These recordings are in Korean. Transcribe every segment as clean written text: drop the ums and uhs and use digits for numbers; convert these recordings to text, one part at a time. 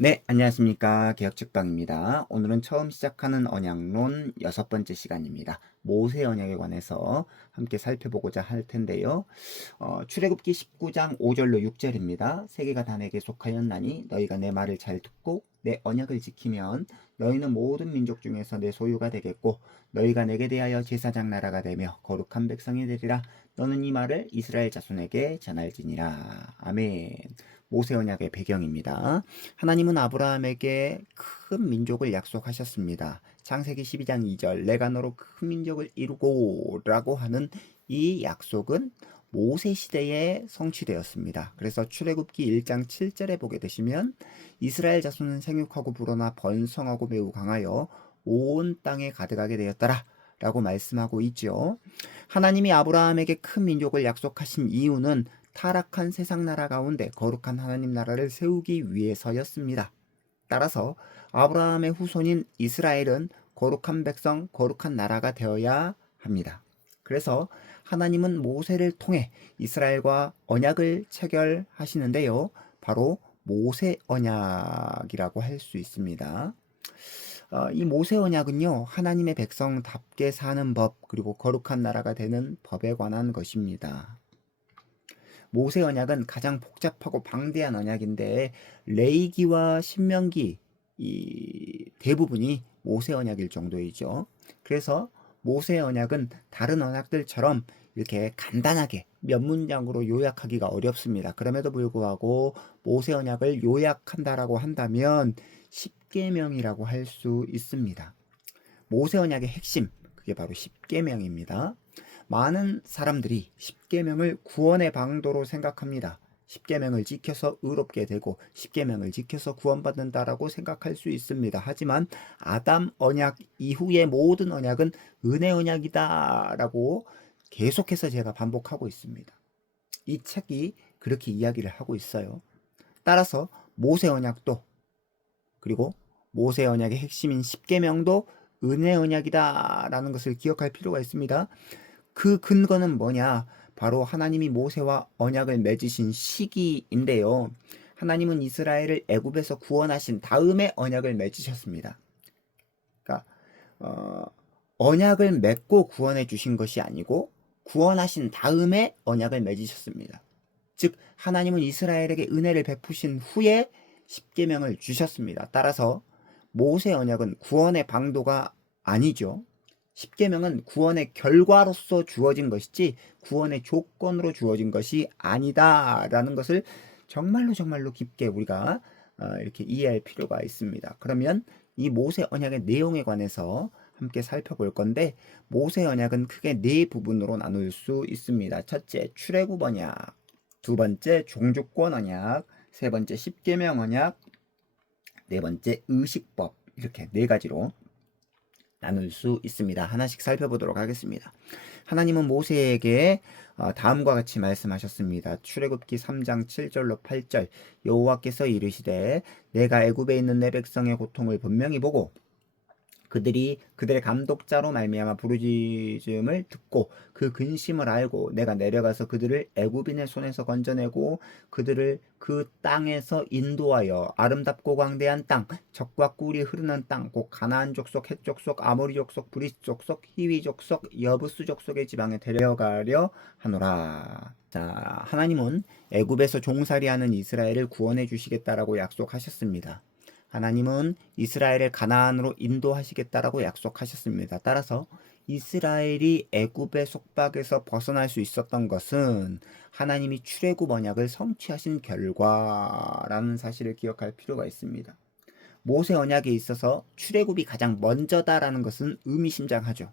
네, 안녕하십니까. 개혁책방입니다. 오늘은 처음 시작하는 언약론 6번째 시간입니다. 모세 언약에 관해서 함께 살펴보고자 할 텐데요. 출애굽기 19장 5절로 6절입니다. 세계가 다 내게 속하였나니 너희가 내 말을 잘 듣고 내 언약을 지키면 너희는 모든 민족 중에서 내 소유가 되겠고 너희가 내게 대하여 제사장 나라가 되며 거룩한 백성이 되리라. 너는 이 말을 이스라엘 자손에게 전할지니라. 아멘. 모세 언약의 배경입니다. 하나님은 아브라함에게 큰 민족을 약속하셨습니다. 창세기 12장 2절 내가 너로 큰 민족을 이루고 라고 하는 이 약속은 모세 시대에 성취되었습니다. 그래서 출애굽기 1장 7절에 보게 되시면 이스라엘 자손은 생육하고 불어나 번성하고 매우 강하여 온 땅에 가득하게 되었더라 라고 말씀하고 있죠. 하나님이 아브라함에게 큰 민족을 약속하신 이유는 타락한 세상 나라 가운데 거룩한 하나님 나라를 세우기 위해서였습니다. 따라서 아브라함의 후손인 이스라엘은 거룩한 백성, 거룩한 나라가 되어야 합니다. 그래서 하나님은 모세를 통해 이스라엘과 언약을 체결하시는데요. 바로 모세 언약이라고 할 수 있습니다. 이 모세 언약은요, 하나님의 백성답게 사는 법, 그리고 거룩한 나라가 되는 법에 관한 것입니다. 모세 언약은 가장 복잡하고 방대한 언약인데 레위기와 신명기 이 대부분이 모세 언약일 정도이죠. 그래서 모세 언약은 다른 언약들처럼 이렇게 간단하게 몇 문장으로 요약하기가 어렵습니다. 그럼에도 불구하고 모세 언약을 요약한다라고 한다면 십계명이라고 할 수 있습니다. 모세 언약의 핵심, 그게 바로 십계명입니다. 많은 사람들이 십계명을 구원의 방도로 생각합니다. 십계명을 지켜서 의롭게 되고 십계명을 지켜서 구원받는다라고 생각할 수 있습니다. 하지만 아담 언약 이후의 모든 언약은 은혜 언약이다라고 계속해서 제가 반복하고 있습니다. 이 책이 그렇게 이야기를 하고 있어요. 따라서 모세 언약도, 그리고 모세 언약의 핵심인 십계명도 은혜 언약이다라는 것을 기억할 필요가 있습니다. 그 근거는 뭐냐? 바로 하나님이 모세와 언약을 맺으신 시기인데요. 하나님은 이스라엘을 애굽에서 구원하신 다음에 언약을 맺으셨습니다. 그러니까 언약을 맺고 구원해 주신 것이 아니고 구원하신 다음에 언약을 맺으셨습니다. 즉 하나님은 이스라엘에게 은혜를 베푸신 후에 십계명을 주셨습니다. 따라서 모세 언약은 구원의 방도가 아니죠. 십계명은 구원의 결과로서 주어진 것이지 구원의 조건으로 주어진 것이 아니다라는 것을 정말로 깊게 우리가 이렇게 이해할 필요가 있습니다. 그러면 이 모세 언약의 내용에 관해서 함께 살펴볼 건데 모세 언약은 크게 네 부분으로 나눌 수 있습니다. 첫째, 출애굽 언약, 두 번째, 종주권 언약, 세 번째, 십계명 언약, 네 번째, 의식법, 이렇게 네 가지로 나눌 수 있습니다. 하나씩 살펴보도록 하겠습니다. 하나님은 모세에게 다음과 같이 말씀하셨습니다. 출애굽기 3장 7절로 8절 여호와께서 이르시되 내가 애굽에 있는 내 백성의 고통을 분명히 보고 그들이 그들의 감독자로 말미암아 부르짖음을 듣고 그 근심을 알고 내가 내려가서 그들을 애굽인의 손에서 건져내고 그들을 그 땅에서 인도하여 아름답고 광대한 땅, 젖과 꿀이 흐르는 땅, 곧 가나안 족속, 헷 족속, 아모리 족속, 브리스 족속, 히위 족속, 여부스 족속의 지방에 데려가려 하노라. 자, 하나님은 애굽에서 종살이하는 이스라엘을 구원해 주시겠다라고 약속하셨습니다. 하나님은 이스라엘을 가나안으로 인도하시겠다라고 약속하셨습니다. 따라서 이스라엘이 애굽의 속박에서 벗어날 수 있었던 것은 하나님이 출애굽 언약을 성취하신 결과라는 사실을 기억할 필요가 있습니다. 모세 언약에 있어서 출애굽이 가장 먼저다라는 것은 의미심장하죠.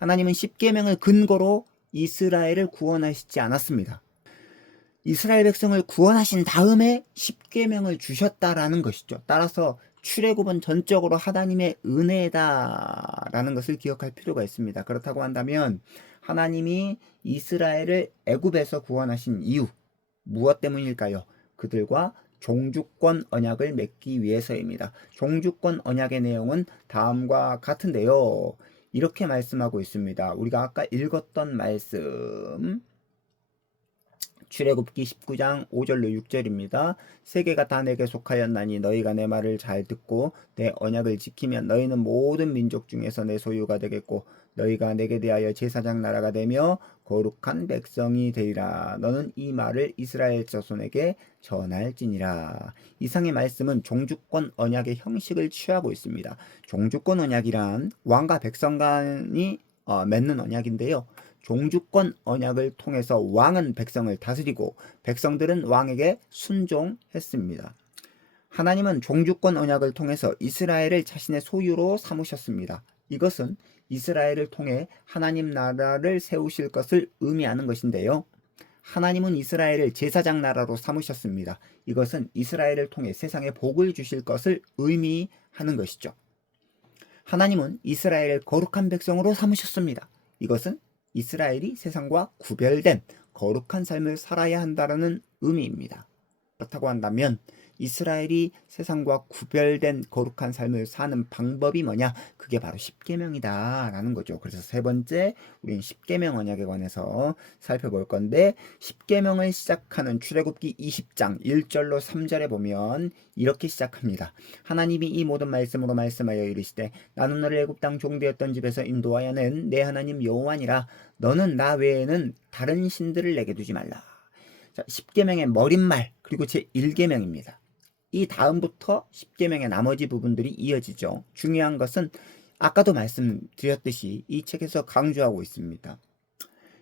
하나님은 십계명을 근거로 이스라엘을 구원하시지 않았습니다. 이스라엘 백성을 구원하신 다음에 십계명을 주셨다라는 것이죠. 따라서 출애굽은 전적으로 하나님의 은혜다라는 것을 기억할 필요가 있습니다. 그렇다고 한다면 하나님이 이스라엘을 애굽에서 구원하신 이유 무엇 때문일까요? 그들과 종주권 언약을 맺기 위해서입니다. 종주권 언약의 내용은 다음과 같은데요. 이렇게 말씀하고 있습니다. 우리가 아까 읽었던 말씀 출애굽기 19장 5절로 6절입니다. 세계가 다 내게 속하였나니 너희가 내 말을 잘 듣고 내 언약을 지키면 너희는 모든 민족 중에서 내 소유가 되겠고 너희가 내게 대하여 제사장 나라가 되며 거룩한 백성이 되리라. 너는 이 말을 이스라엘 자손에게 전할지니라. 이상의 말씀은 종주권 언약의 형식을 취하고 있습니다. 종주권 언약이란 왕과 백성 간이 맺는 언약인데요. 종주권 언약을 통해서 왕은 백성을 다스리고 백성들은 왕에게 순종했습니다. 하나님은 종주권 언약을 통해서 이스라엘을 자신의 소유로 삼으셨습니다. 이것은 이스라엘을 통해 하나님 나라를 세우실 것을 의미하는 것인데요. 하나님은 이스라엘을 제사장 나라로 삼으셨습니다. 이것은 이스라엘을 통해 세상에 복을 주실 것을 의미하는 것이죠. 하나님은 이스라엘을 거룩한 백성으로 삼으셨습니다. 이것은 이스라엘이 세상과 구별된 거룩한 삶을 살아야 한다는 의미입니다. 그렇다고 한다면 이스라엘이 세상과 구별된 거룩한 삶을 사는 방법이 뭐냐? 그게 바로 십계명이다 라는 거죠. 그래서 세 번째 우린 십계명 언약에 관해서 살펴볼 건데, 십계명을 시작하는 출애굽기 20장 1절로 3절에 보면 이렇게 시작합니다. 하나님이 이 모든 말씀으로 말씀하여 이르시되 나는 너를 애굽 땅 종되었던 집에서 인도하여 낸 내 하나님 여호와니라. 너는 나 외에는 다른 신들을 내게 두지 말라. 자, 십계명의 머릿말 그리고 제1계명입니다. 이 다음부터 십계명의 나머지 부분들이 이어지죠. 중요한 것은 아까도 말씀드렸듯이 이 책에서 강조하고 있습니다.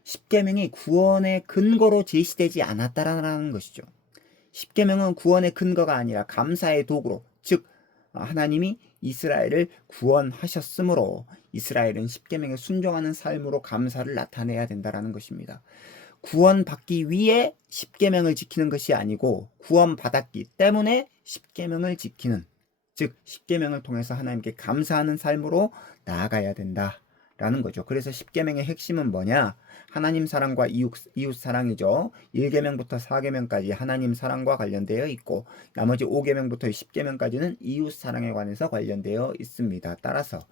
십계명이 구원의 근거로 제시되지 않았다라는 것이죠. 십계명은 구원의 근거가 아니라 감사의 도구로, 즉 하나님이 이스라엘을 구원하셨으므로 이스라엘은 십계명에 순종하는 삶으로 감사를 나타내야 된다라는 것입니다. 구원받기 위해 십계명을 지키는 것이 아니고 구원받았기 때문에 십계명을 지키는, 즉 십계명을 통해서 하나님께 감사하는 삶으로 나아가야 된다라는 거죠. 그래서 십계명의 핵심은 뭐냐? 하나님 사랑과 이웃 사랑이죠. 1계명부터 4계명까지 하나님 사랑과 관련되어 있고 나머지 5계명부터 10계명까지는 이웃 사랑에 관해서 관련되어 있습니다. 따라서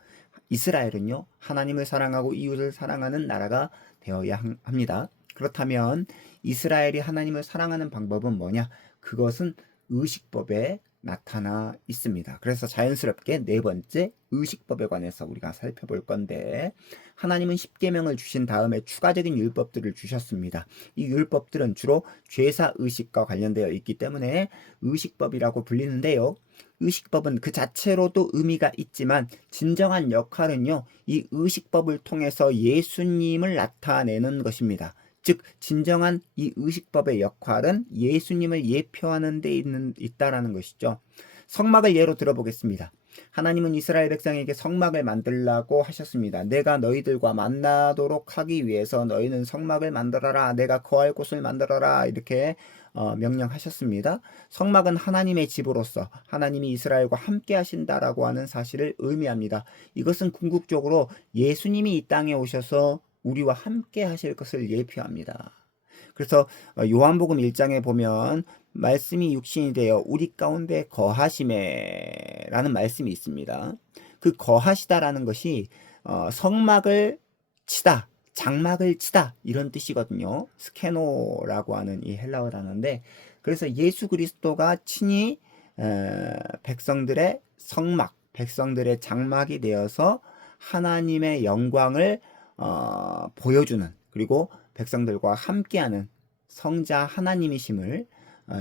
이스라엘은요, 하나님을 사랑하고 이웃을 사랑하는 나라가 되어야 합니다. 그렇다면 이스라엘이 하나님을 사랑하는 방법은 뭐냐? 그것은 의식법에 나타나 있습니다. 그래서 자연스럽게 네 번째 의식법에 관해서 우리가 살펴볼 건데, 하나님은 십계명을 주신 다음에 추가적인 율법들을 주셨습니다. 이 율법들은 주로 죄사 의식과 관련되어 있기 때문에 의식법이라고 불리는데요. 의식법은 그 자체로도 의미가 있지만 진정한 역할은요, 이 의식법을 통해서 예수님을 나타내는 것입니다. 즉 진정한 이 의식법의 역할은 예수님을 예표하는 데 있다라는 것이죠. 성막을 예로 들어보겠습니다. 하나님은 이스라엘 백성에게 성막을 만들라고 하셨습니다. 내가 너희들과 만나도록 하기 위해서 너희는 성막을 만들어라. 내가 거할 곳을 만들어라. 이렇게 명령하셨습니다. 성막은 하나님의 집으로서 하나님이 이스라엘과 함께 하신다라고 하는 사실을 의미합니다. 이것은 궁극적으로 예수님이 이 땅에 오셔서 우리와 함께 하실 것을 예표합니다. 그래서 요한복음 1장에 보면 말씀이 육신이 되어 우리 가운데 거하심에 라는 말씀이 있습니다. 그 거하시다라는 것이 성막을 치다, 장막을 치다 이런 뜻이거든요. 스케노라고 하는 이 헬라어 단어인데, 그래서 예수 그리스도가 친히 백성들의 성막, 백성들의 장막이 되어서 하나님의 영광을 보여주는, 그리고 백성들과 함께하는 성자 하나님이심을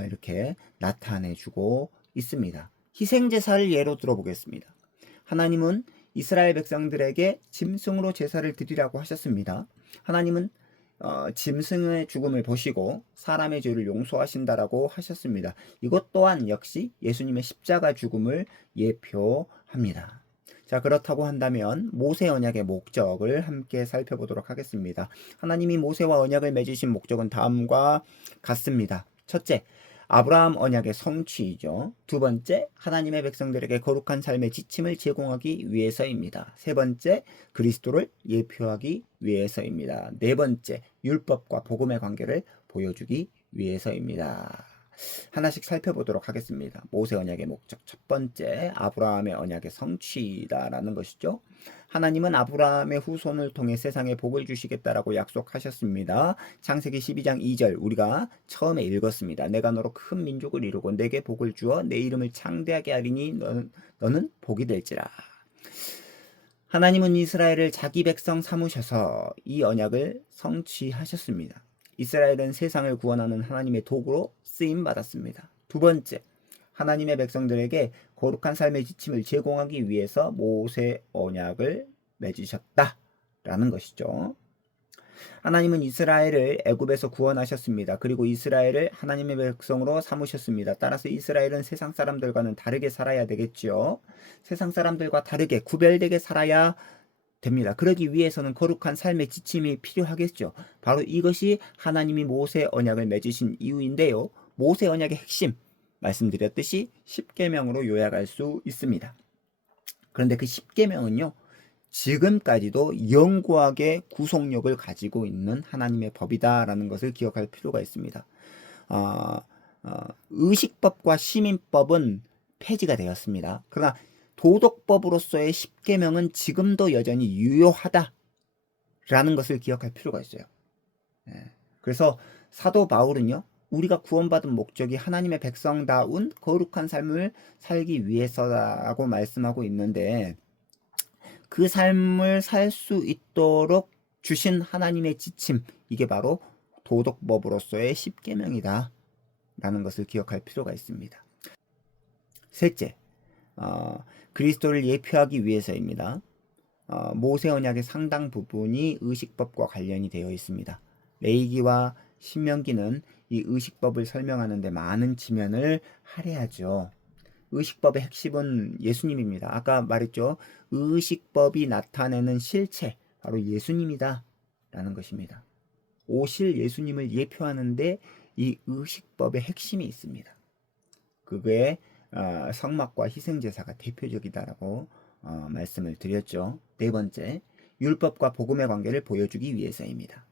이렇게 나타내주고 있습니다. 희생제사를 예로 들어보겠습니다. 하나님은 이스라엘 백성들에게 짐승으로 제사를 드리라고 하셨습니다. 하나님은 짐승의 죽음을 보시고 사람의 죄를 용서하신다라고 하셨습니다. 이것 또한 역시 예수님의 십자가 죽음을 예표합니다. 자, 그렇다고 한다면 모세 언약의 목적을 함께 살펴보도록 하겠습니다. 하나님이 모세와 언약을 맺으신 목적은 다음과 같습니다. 첫째, 아브라함 언약의 성취이죠. 두 번째, 하나님의 백성들에게 거룩한 삶의 지침을 제공하기 위해서입니다. 세 번째, 그리스도를 예표하기 위해서입니다. 네 번째, 율법과 복음의 관계를 보여주기 위해서입니다. 하나씩 살펴보도록 하겠습니다. 모세 언약의 목적. 첫 번째, 아브라함의 언약의 성취다라는 것이죠. 하나님은 아브라함의 후손을 통해 세상에 복을 주시겠다라고 약속하셨습니다. 창세기 12장 2절 우리가 처음에 읽었습니다. 내가 너로 큰 민족을 이루고 내게 복을 주어 내 이름을 창대하게 하리니 너는 복이 될지라. 하나님은 이스라엘을 자기 백성 삼으셔서 이 언약을 성취하셨습니다. 이스라엘은 세상을 구원하는 하나님의 도구로 쓰임 받았습니다. 두 번째, 하나님의 백성들에게 거룩한 삶의 지침을 제공하기 위해서 모세 언약을 맺으셨다라는 것이죠. 하나님은 이스라엘을 애굽에서 구원하셨습니다. 그리고 이스라엘을 하나님의 백성으로 삼으셨습니다. 따라서 이스라엘은 세상 사람들과는 다르게 살아야 되겠지요. 세상 사람들과 다르게 구별되게 살아야 됩니다. 그러기 위해서는 거룩한 삶의 지침이 필요하겠죠. 바로 이것이 하나님이 모세 언약을 맺으신 이유인데요. 모세 언약의 핵심, 말씀드렸듯이 10계명으로 요약할 수 있습니다. 그런데 그 10계명은요. 지금까지도 영구하게 구속력을 가지고 있는 하나님의 법이다라는 것을 기억할 필요가 있습니다. 의식법과 시민법은 폐지가 되었습니다. 그러나 도덕법으로서의 10계명은 지금도 여전히 유효하다라는 것을 기억할 필요가 있어요. 그래서 사도 바울은요. 우리가 구원받은 목적이 하나님의 백성다운 거룩한 삶을 살기 위해서라고 말씀하고 있는데 그 삶을 살 수 있도록 주신 하나님의 지침, 이게 바로 도덕법으로서의 10계명이다 라는 것을 기억할 필요가 있습니다. 셋째, 그리스도를 예표하기 위해서입니다. 모세 언약의 상당 부분이 의식법과 관련이 되어 있습니다. 레위기와 신명기는 이 의식법을 설명하는 데 많은 지면을 할애하죠. 의식법의 핵심은 예수님입니다. 아까 말했죠. 의식법이 나타내는 실체, 바로 예수님이다 라는 것입니다. 오실 예수님을 예표하는데 이 의식법의 핵심이 있습니다. 그게 성막과 희생제사가 대표적이다라고 말씀을 드렸죠. 네 번째, 율법과 복음의 관계를 보여주기 위해서입니다.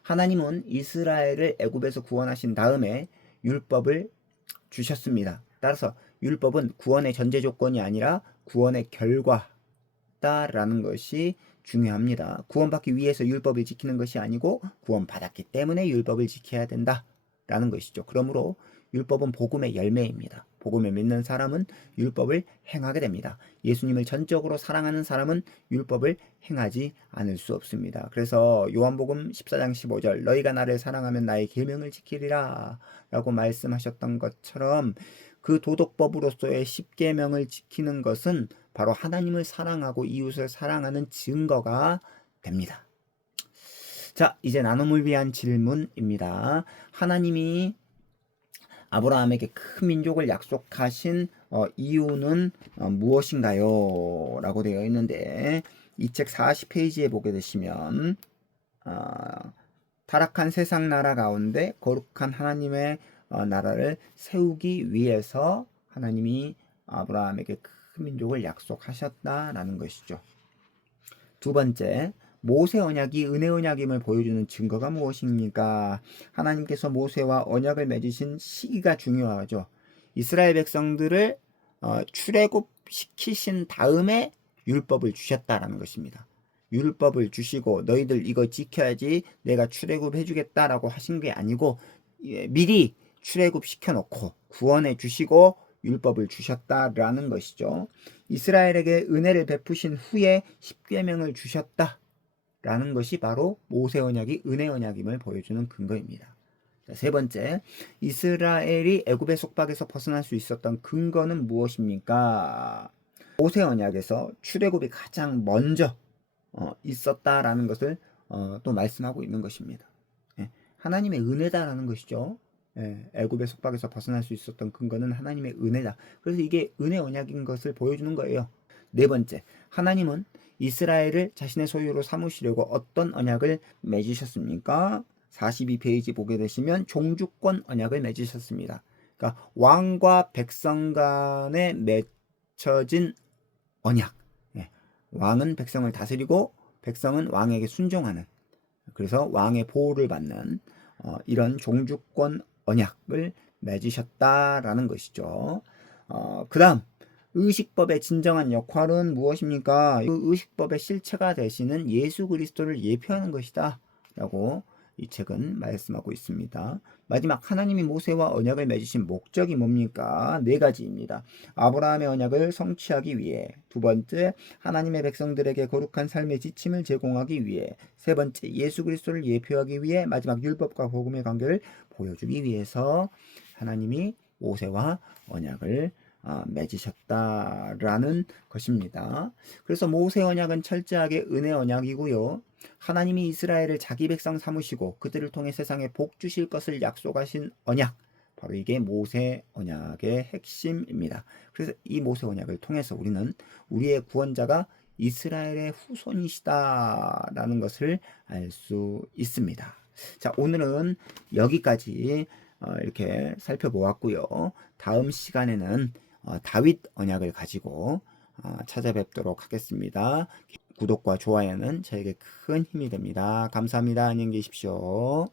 하나님은 이스라엘을 애굽에서 구원하신 다음에 율법을 주셨습니다. 따라서 율법은 구원의 전제 조건이 아니라 구원의 결과다라는 것이 중요합니다. 구원받기 위해서 율법을 지키는 것이 아니고 구원받았기 때문에 율법을 지켜야 된다라는 것이죠. 그러므로 율법은 복음의 열매입니다. 복음을 믿는 사람은 율법을 행하게 됩니다. 예수님을 전적으로 사랑하는 사람은 율법을 행하지 않을 수 없습니다. 그래서 요한복음 14장 15절 너희가 나를 사랑하면 나의 계명을 지키리라 라고 말씀하셨던 것처럼 그 도덕법으로서의 10계명을 지키는 것은 바로 하나님을 사랑하고 이웃을 사랑하는 증거가 됩니다. 자, 이제 나눔을 위한 질문입니다. 하나님이 아브라함에게 큰 민족을 약속하신 이유는 무엇인가요? 라고 되어 있는데 이 책 40페이지에 보게 되시면 타락한 세상 나라 가운데 거룩한 하나님의 나라를 세우기 위해서 하나님이 아브라함에게 큰 민족을 약속하셨다라는 것이죠. 두 번째, 모세 언약이 은혜 언약임을 보여주는 증거가 무엇입니까? 하나님께서 모세와 언약을 맺으신 시기가 중요하죠. 이스라엘 백성들을 출애굽시키신 다음에 율법을 주셨다라는 것입니다. 율법을 주시고 너희들 이거 지켜야지 내가 출애굽해 주겠다라고 하신 게 아니고 미리 출애굽시켜 놓고 구원해 주시고 율법을 주셨다라는 것이죠. 이스라엘에게 은혜를 베푸신 후에 10계명을 주셨다라는 것이 바로 모세 언약이 은혜 언약임을 보여주는 근거입니다. 세 번째, 이스라엘이 애굽의 속박에서 벗어날 수 있었던 근거는 무엇입니까? 모세 언약에서 출애굽이 가장 먼저 있었다라는 것을 또 말씀하고 있는 것입니다. 하나님의 은혜다라는 것이죠. 애굽의 속박에서 벗어날 수 있었던 근거는 하나님의 은혜다. 그래서 이게 은혜 언약인 것을 보여주는 거예요. 네 번째, 하나님은 이스라엘을 자신의 소유로 삼으시려고 어떤 언약을 맺으셨습니까? 42페이지 보게 되시면 종주권 언약을 맺으셨습니다. 그러니까 왕과 백성 간에 맺혀진 언약. 왕은 백성을 다스리고 백성은 왕에게 순종하는, 그래서 왕의 보호를 받는 이런 종주권 언약을 맺으셨다라는 것이죠. 그 다음 의식법의 진정한 역할은 무엇입니까? 그 의식법의 실체가 되시는 예수 그리스도를 예표하는 것이다 라고 이 책은 말씀하고 있습니다. 마지막 하나님이 모세와 언약을 맺으신 목적이 뭡니까? 네 가지입니다. 아브라함의 언약을 성취하기 위해, 두 번째 하나님의 백성들에게 거룩한 삶의 지침을 제공하기 위해, 세 번째 예수 그리스도를 예표하기 위해, 마지막 율법과 복음의 관계를 보여주기 위해서 하나님이 모세와 언약을 맺으셨다라는 것입니다. 그래서 모세 언약은 철저하게 은혜 언약이고요. 하나님이 이스라엘을 자기 백성 삼으시고 그들을 통해 세상에 복 주실 것을 약속하신 언약, 바로 이게 모세 언약의 핵심입니다. 그래서 이 모세 언약을 통해서 우리는 우리의 구원자가 이스라엘의 후손이시다라는 것을 알 수 있습니다. 자, 오늘은 여기까지 이렇게 살펴보았고요. 다음 시간에는 다윗 언약을 가지고 찾아뵙도록 하겠습니다. 구독과 좋아요는 저에게 큰 힘이 됩니다. 감사합니다. 안녕히 계십시오.